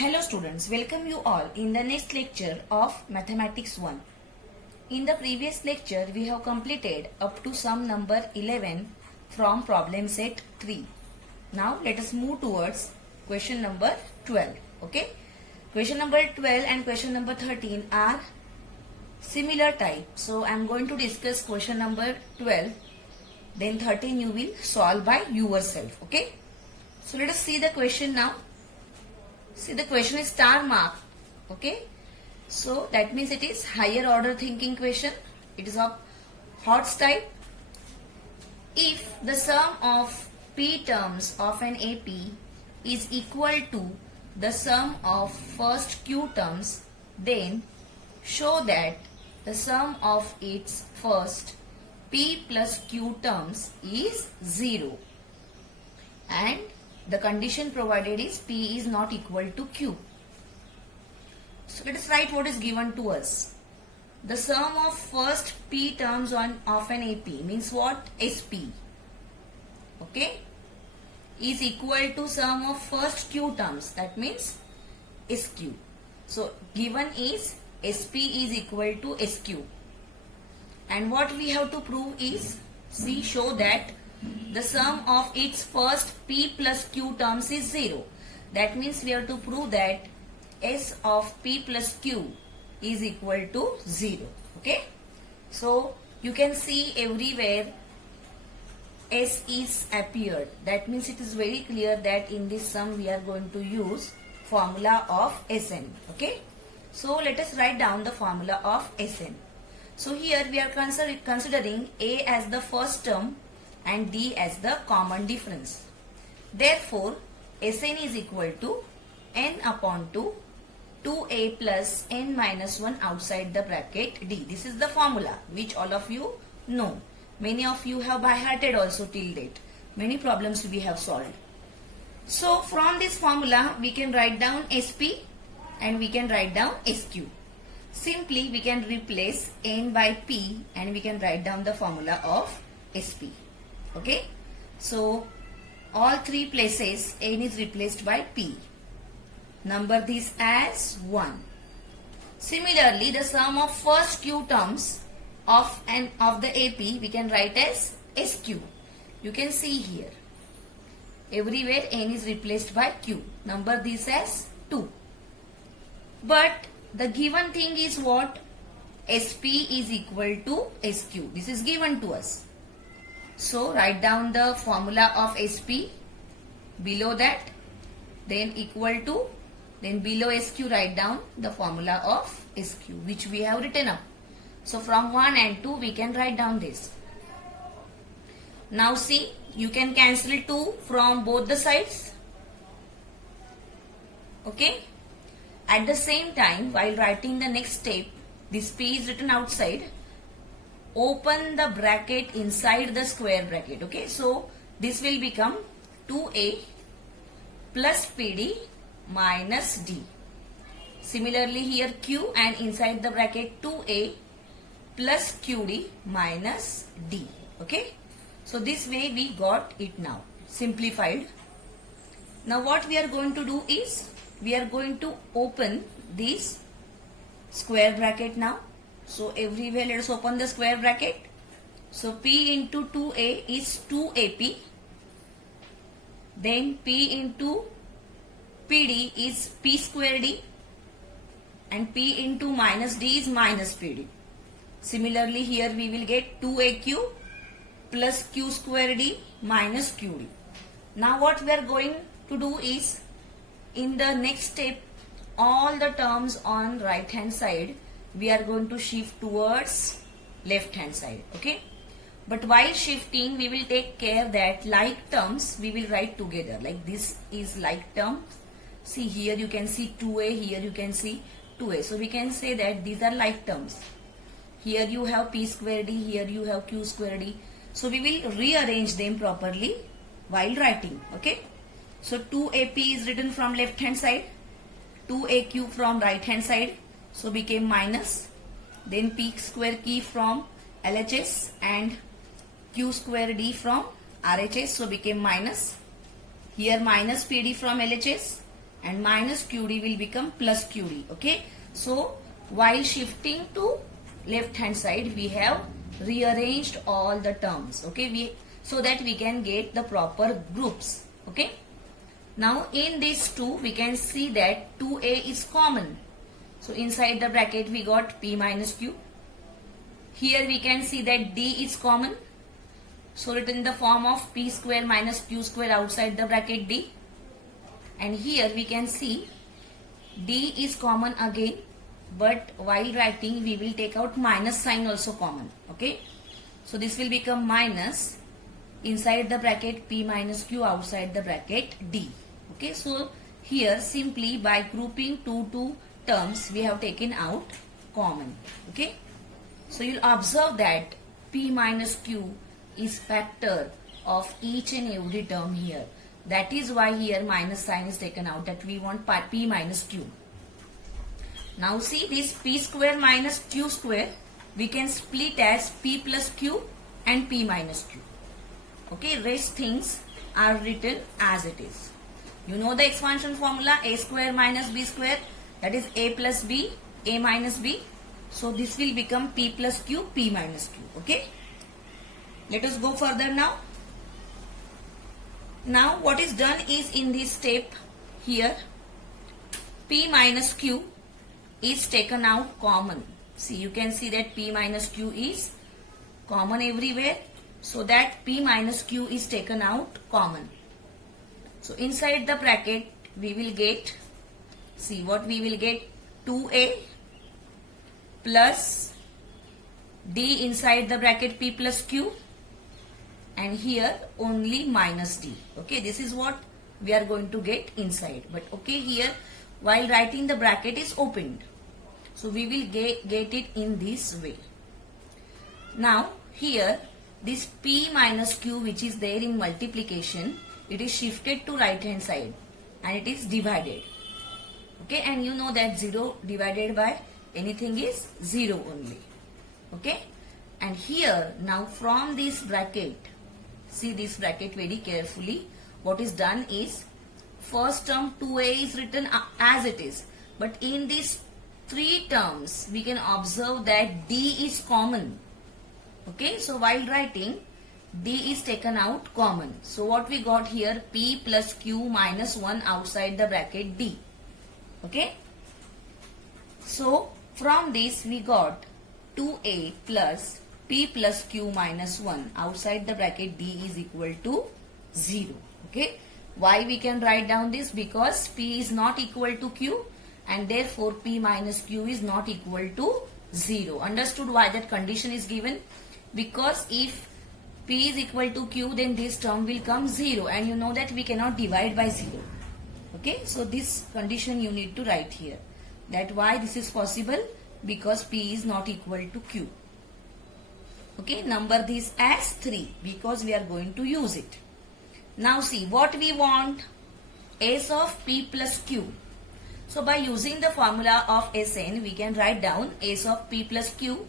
Hello students, welcome you all in the next lecture of Mathematics 1. In the previous lecture, we have completed up to sum number 11 from problem set 3. Now let us move towards question number 12. Okay? Question number 12 and question number 13 are similar type. So I am going to discuss question number 12. Then 13 you will solve by yourself. Okay? So let us see the question now. See, the question is star mark. Okay, so that means it is higher order thinking question. It is of HOTS type. If the sum of p terms of an AP is equal to the sum of first q terms, then show that the sum of its first p plus q terms is 0, and the condition provided is P is not equal to Q. So let us write what is given to us. The sum of first P terms of an AP means what? SP. Okay? Is equal to sum of first Q terms. That means SQ. So given is SP is equal to SQ. And what we have to prove is, see, show that the sum of its first p plus q terms is 0. That means we have to prove that S of p plus q is equal to 0. Okay. So you can see everywhere S is appeared. That means it is very clear that in this sum we are going to use formula of Sn. Okay. So let us write down the formula of Sn. So here we are considering A as the first term and D as the common difference. Therefore, Sn is equal to n upon 2, 2a plus n minus 1 outside the bracket D. This is the formula which all of you know. Many of you have by hearted also till date. Many problems we have solved. So from this formula we can write down Sp and we can write down Sq. Simply we can replace n by p and we can write down the formula of Sp. Okay, so all three places n is replaced by p. Number this as 1. Similarly, the sum of first q terms of the AP we can write as SQ. You can see here everywhere n is replaced by q. Number this as 2. But the given thing is what? SP is equal to SQ. This is given to us. So write down the formula of SP, below that, then equal to, then below SQ write down the formula of SQ which we have written up. So from 1 and 2 we can write down this. Now see, you can cancel 2 from both the sides. Okay. At the same time, while writing the next step, this P is written outside. Open the bracket inside the square bracket. Okay, so this will become 2a plus pd minus d. Similarly here q and inside the bracket 2a plus qd minus d. Okay, so this way we got it now simplified. Now what we are going to do is we are going to open this square bracket now. So everywhere let us open the square bracket. So P into 2a is 2ap. Then P into pd is p square d. And P into minus d is minus pd. Similarly here we will get 2aq plus q square d minus qd. Now what we are going to do is, in the next step, all the terms on right hand side we are going to shift towards left hand side. Okay, but while shifting we will take care that like terms we will write together. Like this is like term. See here you can see 2a, here you can see 2a. So we can say that these are like terms. Here you have p square d, here you have q square d. So we will rearrange them properly while writing. Okay, so 2ap is written from left hand side, 2aq from right hand side. So became minus, then p square key from LHS and q square d from RHS. So became minus. Here minus PD from LHS and minus QD will become plus QD. Okay. So while shifting to left hand side, we have rearranged all the terms. Okay. So that we can get the proper groups. Okay. Now in these two, we can see that 2a is common. So inside the bracket we got p minus q. Here we can see that d is common. So written in the form of p square minus q square outside the bracket d. And here we can see d is common again. But while writing we will take out minus sign also common. Okay. So this will become minus inside the bracket p minus q outside the bracket d. Okay. So here simply by grouping two terms we have taken out common. Okay. So you'll observe that p minus q is factor of each and every term here. That is why here minus sign is taken out, that we want p minus q. Now see this p square minus q square we can split as p plus q and p minus q. Okay, rest things are written as it is. You know the expansion formula, a square minus b square, that is a plus b, a minus b. So this will become p plus q, p minus q. Okay. Let us go further now. Now what is done is in this step here, p minus q is taken out common. See, you can see that p minus q is common everywhere. So that p minus q is taken out common. So inside the bracket we will get, see what we will get, 2a plus d inside the bracket p plus q, and here only minus d. Okay, this is what we are going to get inside. But okay, here while writing the bracket is opened. So we will get it in this way. Now here this p minus q which is there in multiplication, it is shifted to right hand side and it is divided. Okay, and you know that 0 divided by anything is 0 only. Okay, and here now from this bracket, see this bracket very carefully, what is done is first term 2a is written as it is, but in these three terms we can observe that d is common. Okay, so while writing d is taken out common. So what we got here, p plus q minus 1 outside the bracket d. Okay, so from this we got 2a plus p plus q minus 1 outside the bracket d is equal to 0. Okay, why we can write down this? Because p is not equal to q and therefore p minus q is not equal to 0. Understood why that condition is given? Because if p is equal to q, then this term will come 0, and you know that we cannot divide by 0. Okay, so this condition you need to write here. That why this is possible? Because p is not equal to q. Okay, number this as 3 because we are going to use it. Now see what we want, s of p plus q. So by using the formula of Sn, we can write down s of p plus q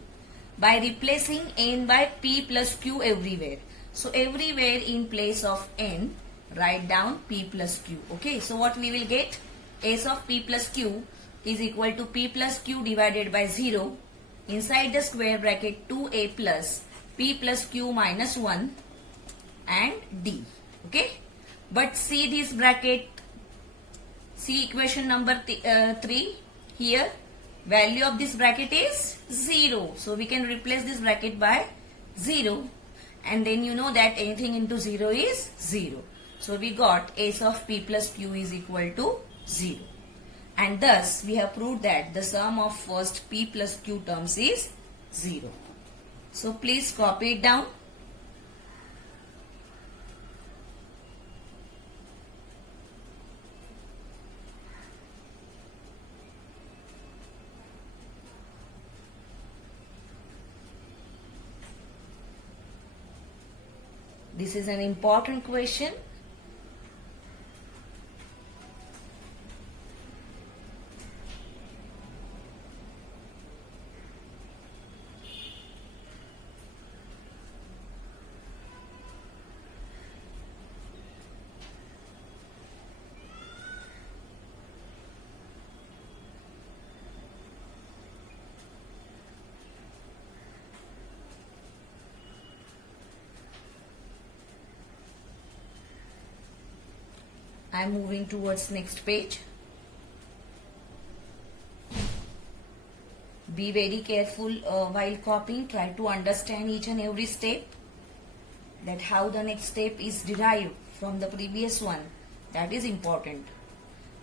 by replacing n by p plus q everywhere. So everywhere in place of n, write down p plus q. Okay, so what we will get, s of p plus q is equal to p plus q divided by 0 inside the square bracket 2a plus p plus q minus 1 and d. Okay, but see this bracket, see equation number 3 here, value of this bracket is 0. So we can replace this bracket by 0, and then you know that anything into 0 is 0. So we got s of p plus q is equal to 0. And thus we have proved that the sum of first p plus q terms is 0. So please copy it down. This is an important question. I am moving towards next page. Be very careful while copying. Try to understand each and every step, that how the next step is derived from the previous one. That is important.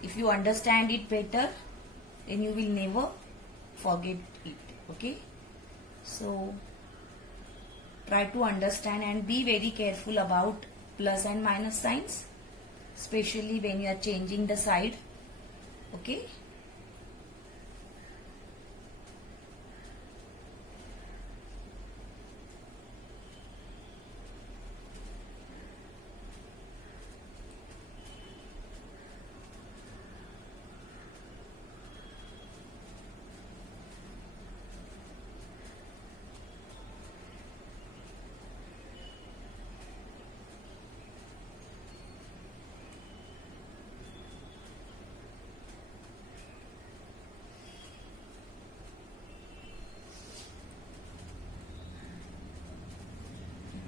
If you understand it better, then you will never forget it. Okay? So, try to understand and be very careful about plus and minus signs, especially when you are changing the side. Okay?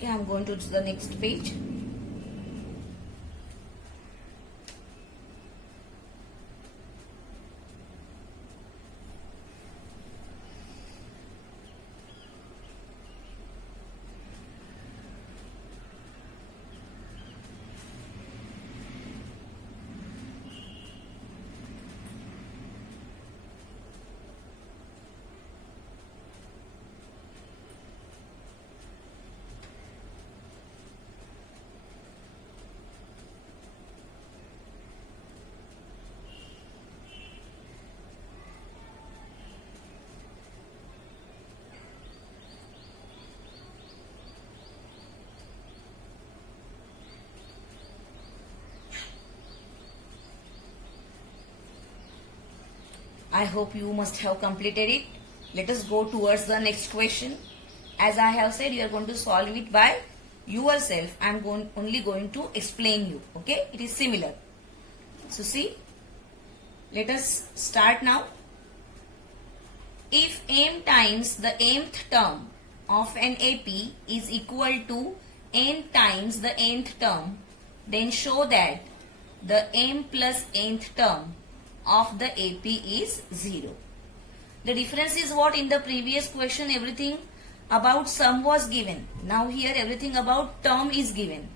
Okay, I'm going to the next page. I hope you must have completed it. Let us go towards the next question. As I have said, you are going to solve it by yourself. I am only going to explain you. Okay? It is similar. So see, let us start now. If m times the mth term of an AP is equal to n times the nth term, then show that the m plus nth term of the AP is 0. The difference is what? In the previous question everything about sum was given. Now here everything about term is given.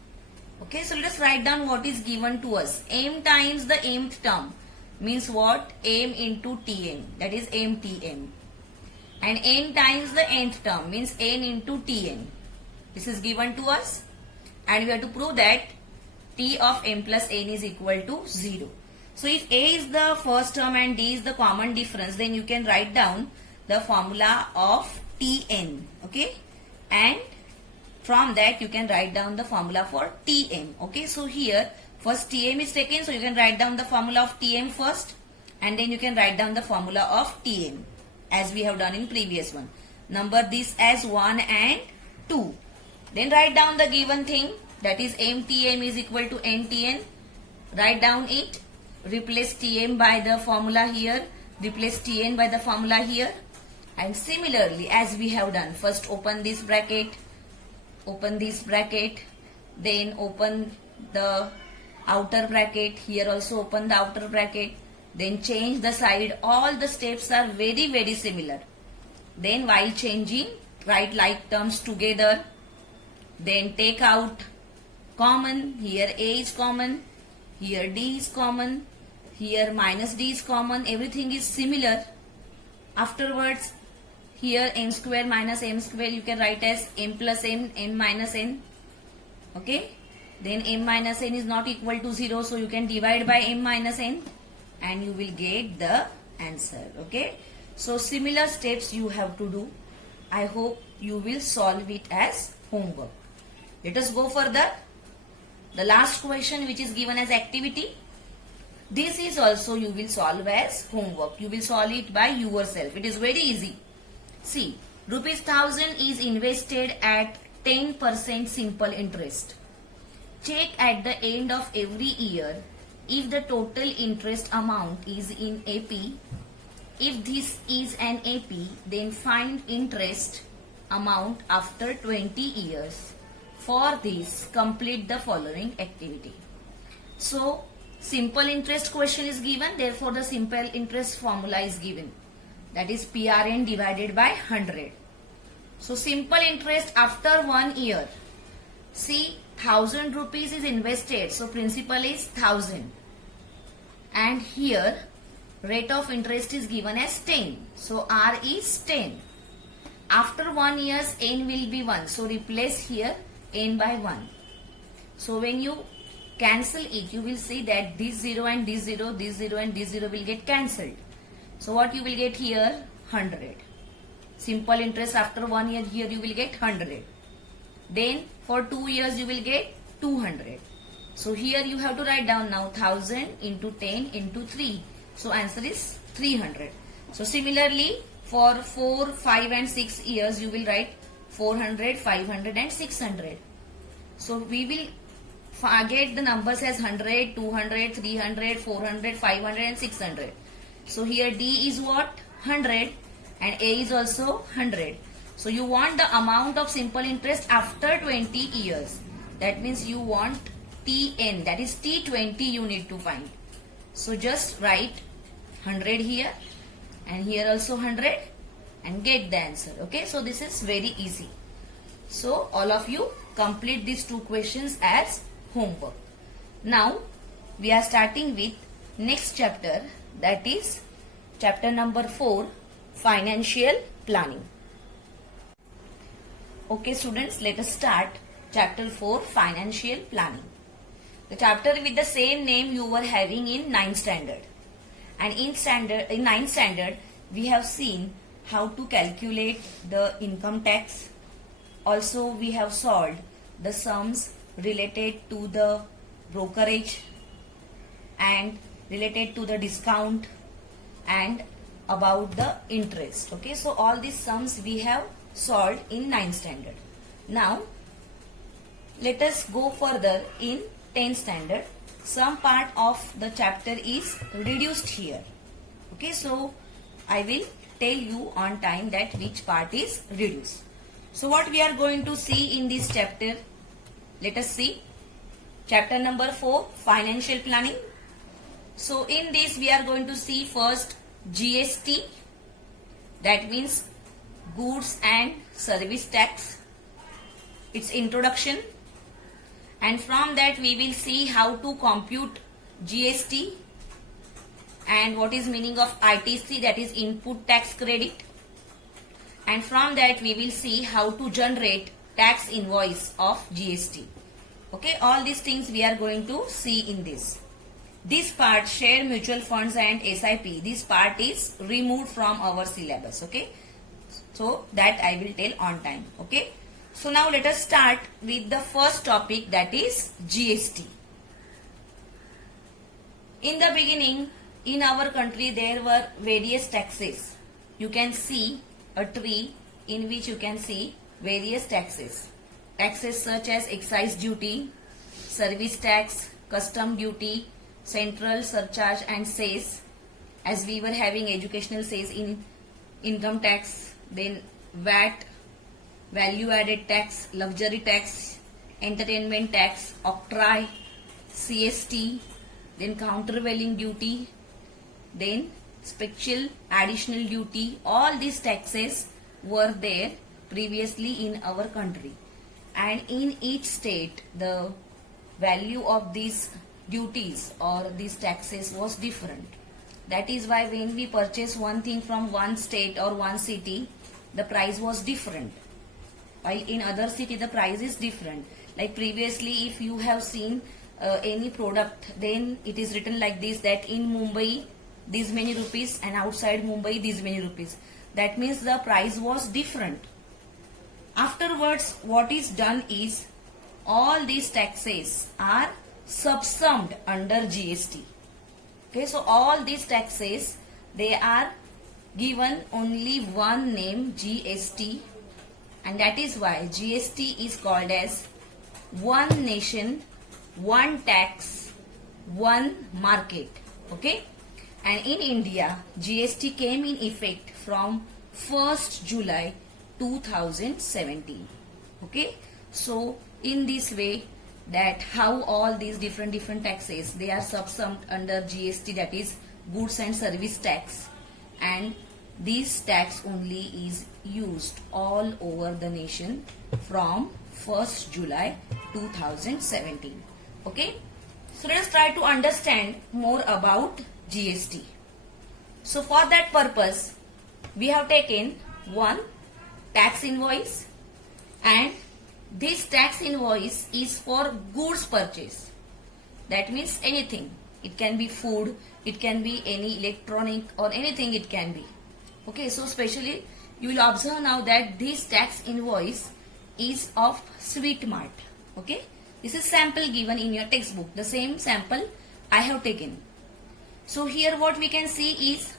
Okay, so let us write down what is given to us. M times the mth term means what? M into Tm, that is mTm. And n times the nth term means n into Tn. This is given to us, and we have to prove that T of m plus n is equal to 0. So if A is the first term and D is the common difference, then you can write down the formula of Tn. Okay, and from that you can write down the formula for Tm. Okay, so here first Tm is taken, so you can write down the formula of Tm first, and then you can write down the formula of Tm as we have done in previous one. Number this as 1 and 2. Then write down the given thing, that is mTm is equal to ntn. Write down it. Replace Tm by the formula here. Replace Tn by the formula here. And similarly as we have done, first open this bracket. Open this bracket. Then open the outer bracket. Here also open the outer bracket. Then change the side. All the steps are very, very similar. Then while changing, write like terms together. Then take out common. Here A is common. Here D is common. Here minus D is common. Everything is similar. Afterwards, here n square minus m square you can write as m plus n, m minus n. Okay. Then m minus n is not equal to 0. So you can divide by m minus n and you will get the answer. Okay. So similar steps you have to do. I hope you will solve it as homework. Let us go further. The last question which is given as activity. This is also you will solve as homework. You will solve it by yourself. It is very easy. See, rupees 1000 is invested at 10% simple interest. Check at the end of every year if the total interest amount is in AP. If this is an AP, then find interest amount after 20 years. For this, complete the following activity. So, simple interest question is given, therefore the simple interest formula is given, that is PRN divided by 100. So simple interest after 1 year, see 1000 rupees is invested, so principal is 1000, and here rate of interest is given as 10, so R is 10. After 1 year's n will be 1, so replace here n by 1. So when you cancel it, you will see that this 0 and this 0, this 0 and this 0 will get cancelled. So what you will get here? 100. Simple interest after 1 year, here you will get 100. Then for 2 years you will get 200. So here you have to write down now 1000 into 10 into 3. So answer is 300. So similarly for 4, 5 and 6 years you will write 400, 500 and 600. So we will get the numbers as 100, 200, 300, 400, 500 and 600. So here D is what? 100 and A is also 100. So you want the amount of simple interest after 20 years. That means you want TN, that is T20 you need to find. So just write 100 here and here also 100 and get the answer. Okay, so this is very easy. So all of you complete these 2 questions as homework. Now we are starting with next chapter, that is chapter number 4, financial planning. Okay students, let us start chapter 4, financial planning. The chapter with the same name you were having in 9th standard. And in 9th standard we have seen how to calculate the income tax. Also we have solved the sums related to the brokerage and related to the discount and about the interest. Okay, so all these sums we have solved in 9th standard. Now let us go further in 10th standard. Some part of the chapter is reduced here. Okay, so I will tell you on time that which part is reduced. So what we are going to see in this chapter, let us see. Chapter number 4, financial planning. So in this we are going to see first GST, that means goods and service tax, its introduction, and from that we will see how to compute GST and what is meaning of ITC, that is input tax credit, and from that we will see how to generate tax invoice of GST. Okay, all these things we are going to see in this. This part, share mutual funds and SIP, this part is removed from our syllabus. Okay, so that I will tell on time. Okay, so now let us start with the first topic, that is GST. In the beginning, in our country there were various taxes. You can see a tree in which you can see various taxes. Taxes such as excise duty, service tax, custom duty, central surcharge and cess, as we were having educational cess in income tax, then VAT, value added tax, luxury tax, entertainment tax, octroi, CST, then countervailing duty, then special additional duty. All these taxes were there previously in our country, and in each state the value of these duties or these taxes was different. That is why when we purchase one thing from one state or one city, the price was different, while in other city the price is different. Like previously, if you have seen any product, then it is written like this, that in Mumbai these many rupees and outside Mumbai these many rupees. That means the price was different. Afterwards, what is done is all these taxes are subsumed under GST. Okay, so all these taxes, they are given only one name, GST, and that is why GST is called as one nation, one tax, one market. Okay, and in India GST came in effect from 1st July 2017. Okay, so in this way that how all these different taxes, they are subsumed under GST, that is goods and service tax, and this tax only is used all over the nation from 1st July 2017. Okay, so let us try to understand more about GST. So for that purpose, we have taken one tax invoice, and this tax invoice is for goods purchase. That means anything. It can be food, it can be any electronic or anything it can be. Okay, so especially you will observe now that this tax invoice is of Sweet Mart. Okay, this is sample given in your textbook. The same sample I have taken. So here what we can see is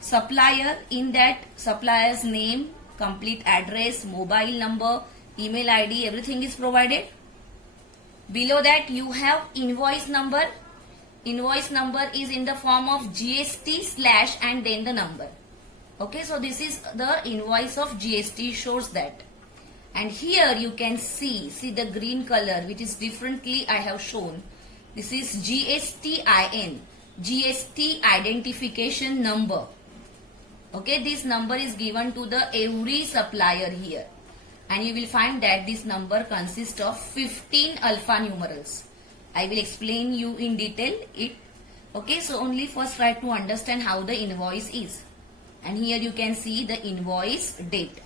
supplier. In that, supplier's name, complete address, mobile number, email ID, everything is provided. Below that you have invoice number. Invoice number is in the form of GST slash and then the number. Okay, so this is the invoice of GST, shows that. And here you can see the green color which is differently I have shown. This is GSTIN, GST identification number. Okay, this number is given to the every supplier here, and you will find that this number consists of 15 alpha numerals. I will explain you in detail it. Okay, so only first try to understand how the invoice is. And here you can see the invoice date.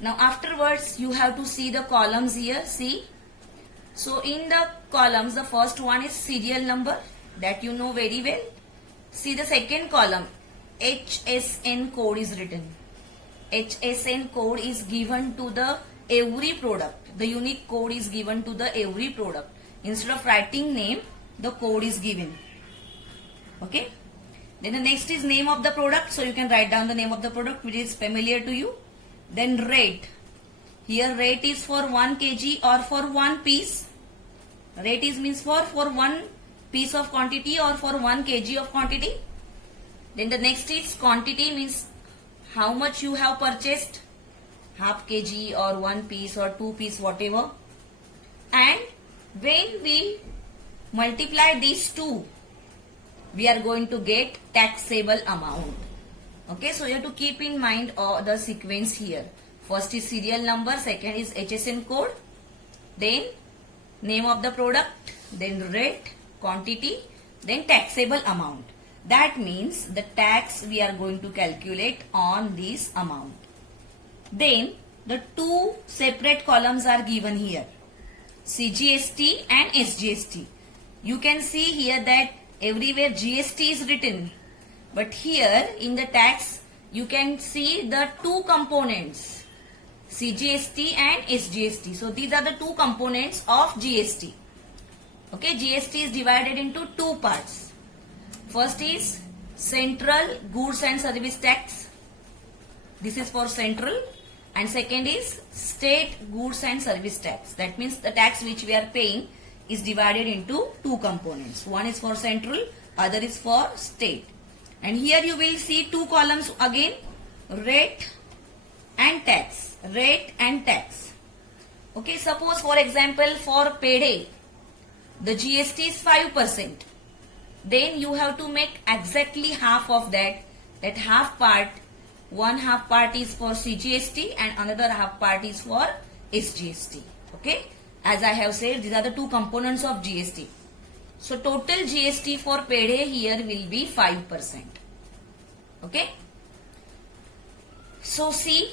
Now afterwards you have to see the columns here. See, so in the columns, the first one is serial number, that you know very well. See the second column, HSN code is written. HSN code is given to the every product. The unique code is given to the every product. Instead of writing name, the code is given. Okay. Then the next is name of the product. So you can write down the name of the product which is familiar to you. Then rate. Here rate is for 1 kg or for 1 piece. Rate is means for 1 piece of quantity or for 1 kg of quantity. Then the next is quantity, means how much you have purchased, half kg or 1 piece or 2 piece, whatever. And when we multiply these two, we are going to get taxable amount. Okay, so you have to keep in mind the sequence here. First is serial number, second is HSN code, then name of the product, then rate, quantity, then taxable amount. That means the tax we are going to calculate on this amount. Then the two separate columns are given here, CGST and SGST. You can see here that everywhere GST is written, but here in the tax you can see the two components, CGST and SGST. So these are the two components of GST. Okay, GST is divided into two parts. First is central goods and service tax. This is for central. And second is state goods and service tax. That means the tax which we are paying is divided into two components. One is for central, other is for state. And here you will see two columns again, rate and tax. Rate and tax. Okay, suppose for example for payday, the GST is 5%. Then you have to make exactly half of that. That half part, one half part is for CGST and another half part is for SGST. Okay, as I have said, these are the two components of GST. So total GST for payday here will be 5%. Okay. So see,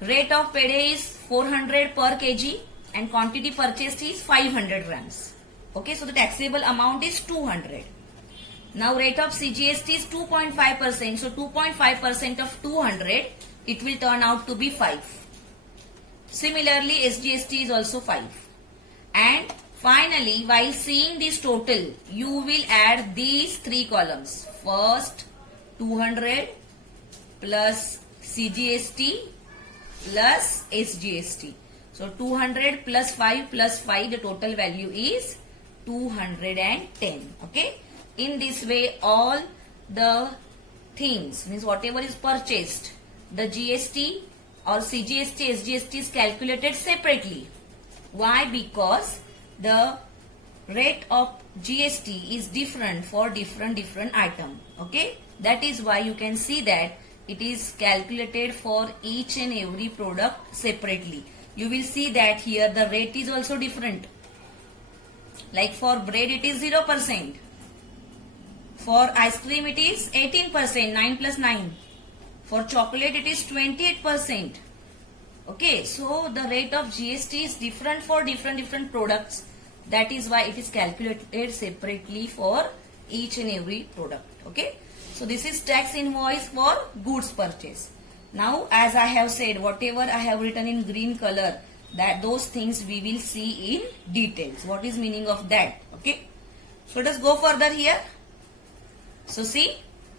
rate of payday is 400 per kg and quantity purchased is 500 grams. Okay, so the taxable amount is 200. Now rate of CGST is 2.5%. So 2.5% of 200, it will turn out to be 5. Similarly, SGST is also 5. And finally, while seeing this total, you will add these three columns. First, 200 plus CGST plus SGST. So 200 plus 5, the total value is 210. Okay. In this way, all the things, means whatever is purchased, the GST or CGST, SGST is calculated separately. Why? Because the rate of GST is different for different item. Okay, that is why you can see that it is calculated for each and every product separately. You will see that here the rate is also different. Like for bread it is 0%. For ice cream it is 18%, 9 plus 9. For chocolate it is 28%. Okay, so the rate of GST is different for different products. That is why it is calculated separately for each and every product. Okay, so this is tax invoice for goods purchase. Now, as I have said, whatever I have written in green color, that those things we will see in details. What is meaning of that? Okay, so let us go further here. So see,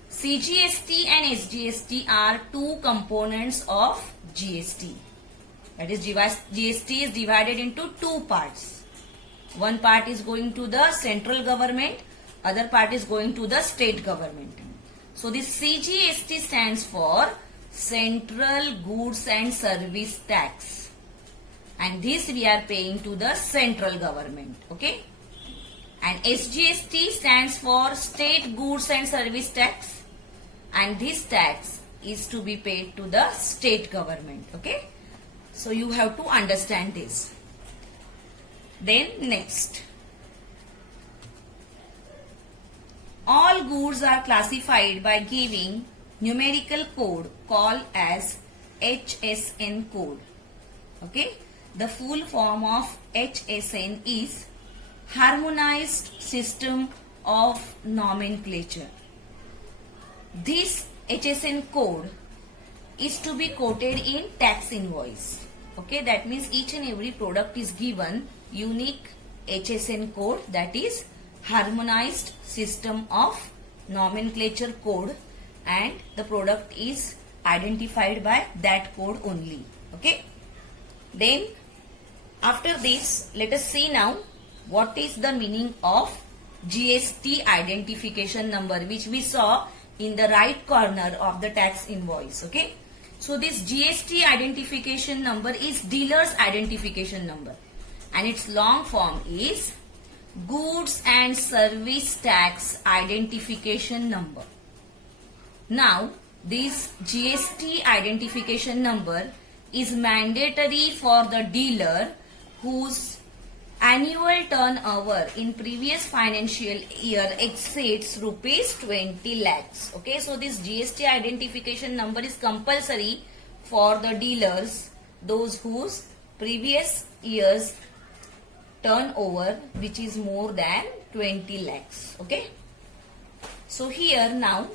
CGST and SGST are two components of GST. That is, GST is divided into two parts. One part is going to the central government, other part is going to the state government. So this CGST stands for Central Goods and Service Tax, and this we are paying to the central government. Okay, and SGST stands for State Goods and Service Tax, and this tax is to be paid to the state government. Okay, so you have to understand this. Then next, all goods are classified by giving numerical code called as HSN code. Okay, the full form of HSN is Harmonized System of Nomenclature. This HSN code is to be quoted in tax invoice. Okay, that means each and every product is given unique HSN code, that is Harmonized System of Nomenclature code, and the product is identified by that code only. Okay, then after this, let us see now what is the meaning of GST identification number, which we saw in the right corner of the tax invoice. Okay, so this GST identification number is dealer's identification number, and its long form is Goods and Service Tax Identification Number. Now, this GST identification number is mandatory for the dealer whose annual turnover in previous financial year exceeds rupees 20 lakhs. Okay, so this GST identification number is compulsory for the dealers, those whose previous year's turnover which is more than 20 lakhs. Okay, so here now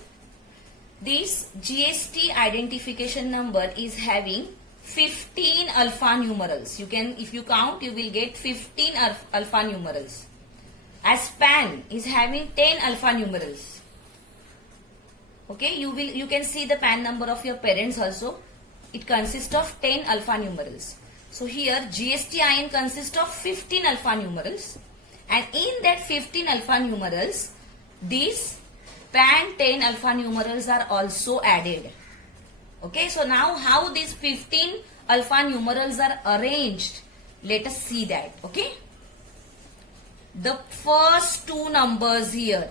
this GST identification number is having 15 alphanumerals. You can, if you count, you will get 15 alphanumerals. As PAN is having 10 alphanumerals. Okay, you can see the PAN number of your parents also. It consists of 10 alphanumerals. So here GSTIN consists of 15 alphanumerals, and in that 15 alphanumerals, these PAN 10 alphanumerals are also added. Okay, so now how these 15 alphanumerals are arranged, let us see that. Okay, the first two numbers here,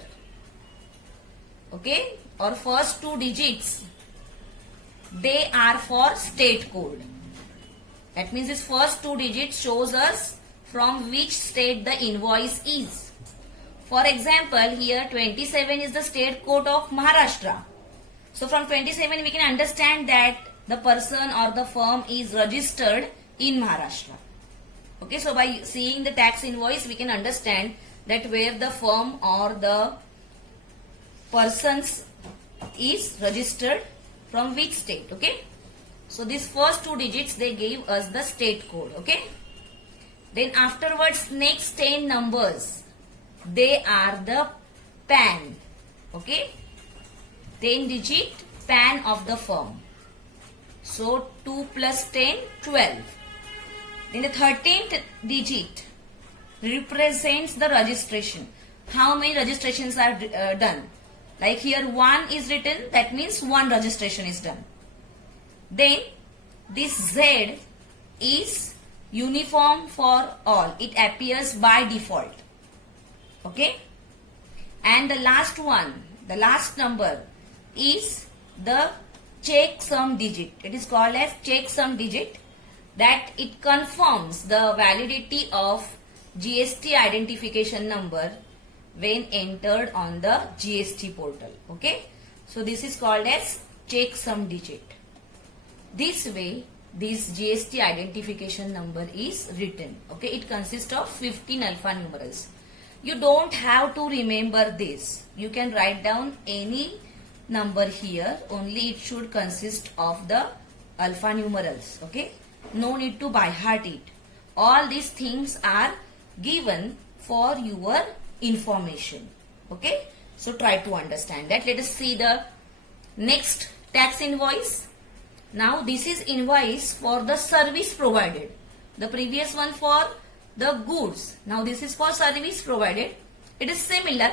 okay, or first two digits, they are for state code. That means this first two digits shows us from which state the invoice is. For example, here 27 is the state code of Maharashtra. So from 27 we can understand that the person or the firm is registered in Maharashtra. Okay, so by seeing the tax invoice we can understand that where the firm or the persons is registered, from which state. Okay, so these first two digits, they gave us the state code. Okay, then afterwards next 10 numbers, they are the PAN. Okay, 10 digit PAN of the firm. So 2 plus 10, 12. Then the 13th digit represents the registration. How many registrations are done? Like here 1 is written, that means 1 registration is done. Then this Z is uniform for all. It appears by default. Okay. And the last one, the last number is the checksum digit. It is called as checksum digit, that it confirms the validity of GST identification number when entered on the GST portal. Okay. So this is called as checksum digit. This way this GST identification number is written. Okay. It consists of 15 alphanumerals. You don't have to remember this. You can write down any number here. Only it should consist of the alphanumerals. Okay. No need to by heart it. All these things are given for your information. Okay. So try to understand that. Let us see the next tax invoice. Now this is invoice for the service provided. The previous one for the goods. Now this is for service provided. It is similar,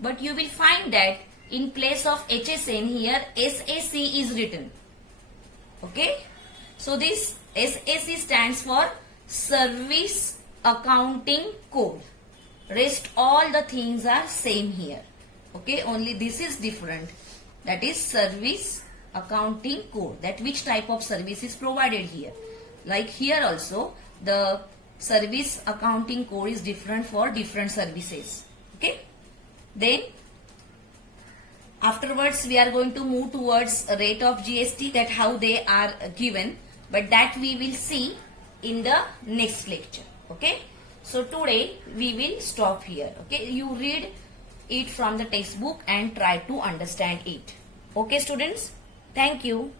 but you will find that in place of HSN here SAC is written. Okay. So this SAC stands for Service Accounting Code. Rest all the things are same here. Okay. Only this is different. That is Service Accounting Code. That which type of service is provided here. Like here also the service accounting code is different for different services. Okay. Then afterwards we are going to move towards a rate of GST, that how they are given, but that we will see in the next lecture. Okay. So today we will stop here. Okay. You read it from the textbook and try to understand it. Okay students. Thank you.